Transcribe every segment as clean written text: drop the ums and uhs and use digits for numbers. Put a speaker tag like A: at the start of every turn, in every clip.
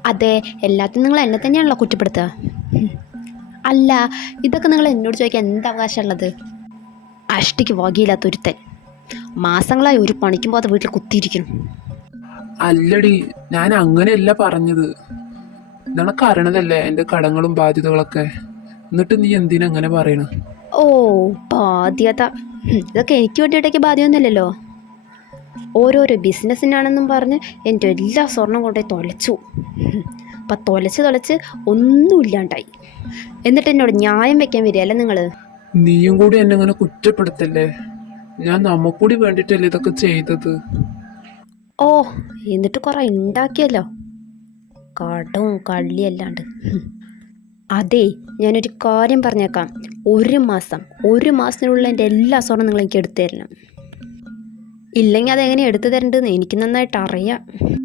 A: അതെ, എല്ലാത്തിനും നിങ്ങൾ എന്നെ തന്നെയാണല്ലോ കുറ്റപ്പെടുത്തുക. അല്ല, ഇതൊക്കെ നിങ്ങൾ എന്നോട് ചോദിക്കാൻ എന്ത് അവകാശമുള്ളത്? അഷ്ടിക്ക് വകയില്ലാത്തൊരുത്തൻ മാസങ്ങളായി ഒരു പണിക്കും പോകാതെ വീട്ടിൽ കുത്തിയിരിക്കുന്നു.
B: അല്ലടി, ഞാൻ അങ്ങനെയല്ല പറഞ്ഞത്. നിനക്ക് അറിയണതല്ലേ എൻ്റെ കടങ്ങളും ബാധ്യതകളൊക്കെ. എന്നിട്ട് നീ എന്തിനാ അങ്ങനെ പറയണ?
A: ഓ, ബാധ്യത. ഇതൊക്കെ എനിക്ക് വേണ്ടിയിട്ടൊക്കെ ബാധ്യമൊന്നുമല്ലല്ലോ. ഓരോരോ ബിസിനസ്സിനാണെന്നും പറഞ്ഞ് എൻ്റെ എല്ലാ സ്വർണം കൊണ്ടുപോയി തൊലച്ചു. അപ്പം തൊലച്ച് ഒന്നുമില്ലാണ്ടായി. എന്നിട്ട് എന്നോട് ന്യായം വെക്കാൻ വരികയല്ലേ നിങ്ങൾ?
B: നീയും കൂടി എന്നെ അങ്ങനെ കുറ്റപ്പെടുത്തല്ലേ. ഞാൻ നമുക്കൂടി വേണ്ടിയിട്ടല്ലേ ഇതൊക്കെ ചെയ്തത്.
A: ഓ, എന്നിട്ട് കുറേ ഉണ്ടാക്കിയല്ലോ, കടവും കള്ളിയല്ലാണ്ട്. അതെ, ഞാനൊരു കാര്യം പറഞ്ഞേക്കാം. ഒരു മാസത്തിനുള്ള എൻ്റെ എല്ലാ സ്വർണ്ണം നിങ്ങൾ എനിക്ക് എടുത്തു തരണം. ഇല്ലെങ്കിൽ അതെങ്ങനെ എടുത്തു തരേണ്ടതെന്ന് എനിക്ക് നന്നായിട്ട് അറിയാം.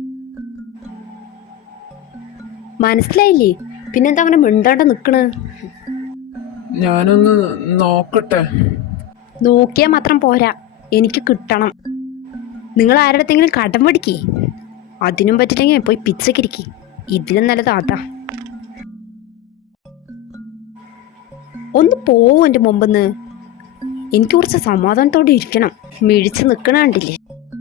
A: മനസ്സിലായില്ലേ? പിന്നെന്താ അങ്ങനെ മിണ്ടാണ്ട് നിൽക്കണ്?
B: ഞാനൊന്ന് നോക്കട്ടെ.
A: നോക്കിയാൽ മാത്രം പോരാ, എനിക്ക് കിട്ടണം. നിങ്ങൾ ആരുടെങ്കിലും കടം പിടിക്കേ, അതിനും പറ്റില്ലെങ്കിൽ പോയി പിച്ചക്കിരിക്കേ. ഇതിലും നല്ലത് അതാ. ഒന്ന് പോവും എൻ്റെ മുമ്പെന്ന്. എനിക്ക് കുറച്ച് സമാധാനത്തോടെ ഇരിക്കണം. മിഴിച്ച് നിൽക്കണ കണ്ടില്ലേ?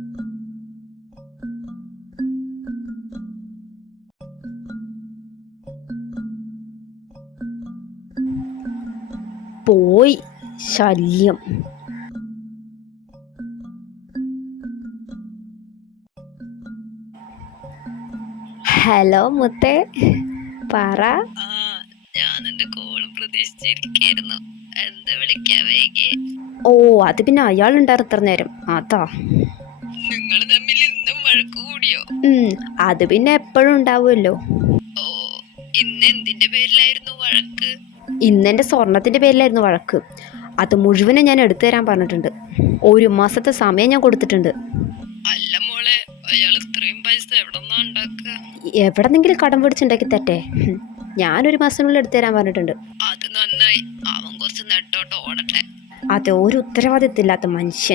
A: പോയി, ശല്യം. ഹലോ മുത്തേ, പറ. ഓ, അത് പിന്നെ അയാളുണ്ടായിരുന്നു ഇത്ര നേരം, അതാ. അത് പിന്നെ എപ്പോഴും ഉണ്ടാവുമല്ലോ. ഇന്നെന്റെ സ്വർണത്തിന്റെ പേരിലായിരുന്നു വഴക്ക്. അത് മുഴുവനും ഞാൻ എടുത്തു തരാൻ പറഞ്ഞിട്ടുണ്ട്. ഒരു മാസത്തെ സമയം ഞാൻ കൊടുത്തിട്ടുണ്ട്. എവിടെന്നെങ്കിലും കടം പിടിച്ചുണ്ടാക്കി തട്ടെ. ഞാനൊരു മാസത്തിനുള്ളിൽ എടുത്തു തരാൻ പറഞ്ഞിട്ടുണ്ട്. അതെ, ഒരു ഉത്തരവാദിത്തമില്ലാത്ത മനുഷ്യൻ.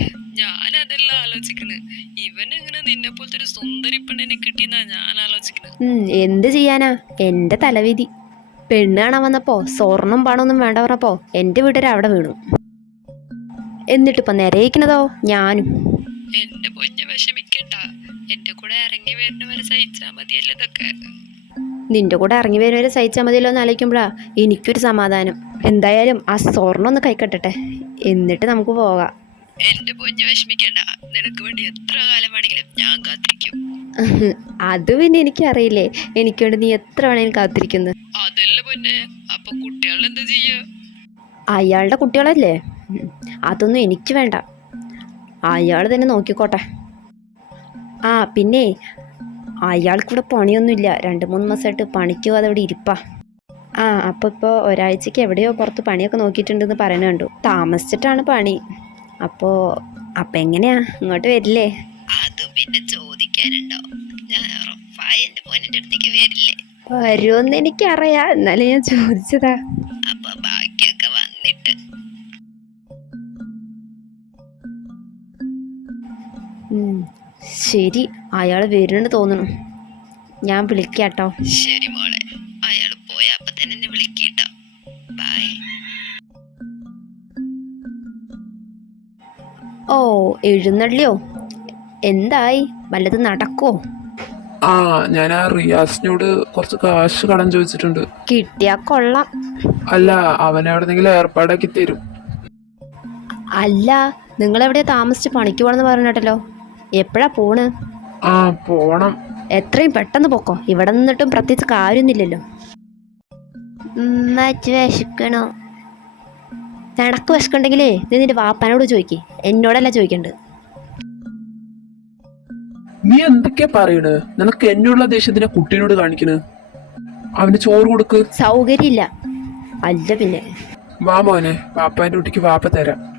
A: എന്ത് ചെയ്യാനാ, എന്റെ തലവിധി. പെണ്ണ് കാണാൻ വന്നപ്പോ സ്വർണം പണമൊന്നും വേണ്ട പറഞ്ഞപ്പോ എന്റെ വീട്ടുകാർ അവിടെ വീണു. എന്നിട്ടിപ്പോ നിരയിക്കണതോ ഞാനും.
C: എന്റെ പൊന്ന് വിഷമിക്കണ്ട, എന്റെ കൂടെ ഇറങ്ങി വരുന്നവരെ സഹിച്ചാ മതിയല്ലോ ഇതൊക്കെ.
A: നിന്റെ കൂടെ ഇറങ്ങി വരുന്നവരെ സഹിച്ചാൽ മതിയല്ലോ എന്ന് ആലോചിക്കുമ്പോഴാ എനിക്കൊരു സമാധാനം. എന്തായാലും ആ സ്വർണം ഒന്ന് കൈക്കട്ടെ, എന്നിട്ട് നമുക്ക് പോകാം.
C: എന്റെ പൊന്ന് വിഷമിക്കണ്ട, നിനക്ക് വേണ്ടി എത്ര കാലം വേണമെങ്കിലും ഞാൻ കാത്തിരിക്കും.
A: അത് പിന്നെ എനിക്കറിയില്ലേ, എനിക്ക് വേണ്ടി നീ എത്ര വേണേലും കാത്തിരിക്കുന്നു.
C: അതല്ല പൊന്നെ, അപ്പൊ കുട്ടികൾ എന്താ ചെയ്യാ?
A: അയാളുടെ കുട്ടികളല്ലേ, അതൊന്നും എനിക്ക് വേണ്ട. അയാൾ തന്നെ നോക്കിക്കോട്ടെ. ആ പിന്നെ അയാൾക്കിവിടെ പണിയൊന്നുമില്ല. 2-3 മാസമായിട്ട് പണിക്ക് പോകാതെ ഇവിടെ ഇരിപ്പാ. അപ്പോൾ ഇപ്പോൾ ഒരാഴ്ചക്ക് എവിടെയോ പുറത്ത് പണിയൊക്കെ നോക്കിയിട്ടുണ്ടെന്ന് പറയണ കണ്ടു. താമസിച്ചിട്ടാണ് പണി. അപ്പോൾ എങ്ങനെയാ, ഇങ്ങോട്ട് വരില്ലേ?
C: അത് പിന്നെ ചോദിക്കാനുണ്ടോ, ഞാൻ ഉറപ്പായി എന്റെ പൊന്നിന്റെ അടുത്തേക്ക് വരില്ലേ.
A: വരുമെന്ന് എനിക്കറിയാം, എന്നാലും ഞാൻ ചോദിച്ചതാ.
C: അപ്പൊ ബാക്കിയൊക്കെ വന്നിട്ട്.
A: ശരി, അയാൾ വരുന്നുണ്ട് തോന്നുന്നു. ഞാൻ വിളിക്കാട്ടോ.
C: ശരി മോളെ, അയാൾ പോയ അപ്പൊ തന്നെ എന്നെ വിളിക്കട്ടോ. ബൈ.
A: ഓ, എഴുന്നള്ളിയോ? എന്തായി, വല്ലതും നടക്കോ?
B: ഞാൻ ആ റിയാസിനോട് കുറച്ച് കാശ് കടം ചോദിച്ചിട്ടുണ്ട്.
A: കിട്ടിയാ കൊള്ളാം.
B: അല്ല, അവൻ എവിടെന്നെങ്കിലും ഏർപ്പാടാക്കി തരും.
A: അല്ല, നിങ്ങളെവിടെയാ താമസിച്ച് പണിക്ക് പോകണമെന്ന് പറഞ്ഞിട്ടല്ലോ, എപ്പോഴാ പോണ്?
B: പോണം.
A: എത്രയും പെട്ടെന്ന് പോക്കോ, ഇവിടെ നിന്നിട്ടും പ്രത്യേകിച്ച് കാര്യമൊന്നുമില്ലല്ലോ. വിശക്കണോ? നിനക്ക് വിശക്കുണ്ടെങ്കിലേ നീ നിന്റെ വാപ്പാനോട് ചോദിക്കേ, എന്നോടല്ല ചോദിക്കണ്ട്.
B: നീ എന്തൊക്കെയാ പറയണ്? നിനക്ക് എന്നുള്ള ദേഷ്യത്തിനെ കുട്ടീനോട് കാണിക്കണ്. അവന് ചോറ് കൊടുക്ക്.
A: സൗകര്യമില്ല. അല്ല പിന്നെ
B: വാ മോനെ, വാപ്പാൻ്റെ കുട്ടിക്ക് വാപ്പ തരാം.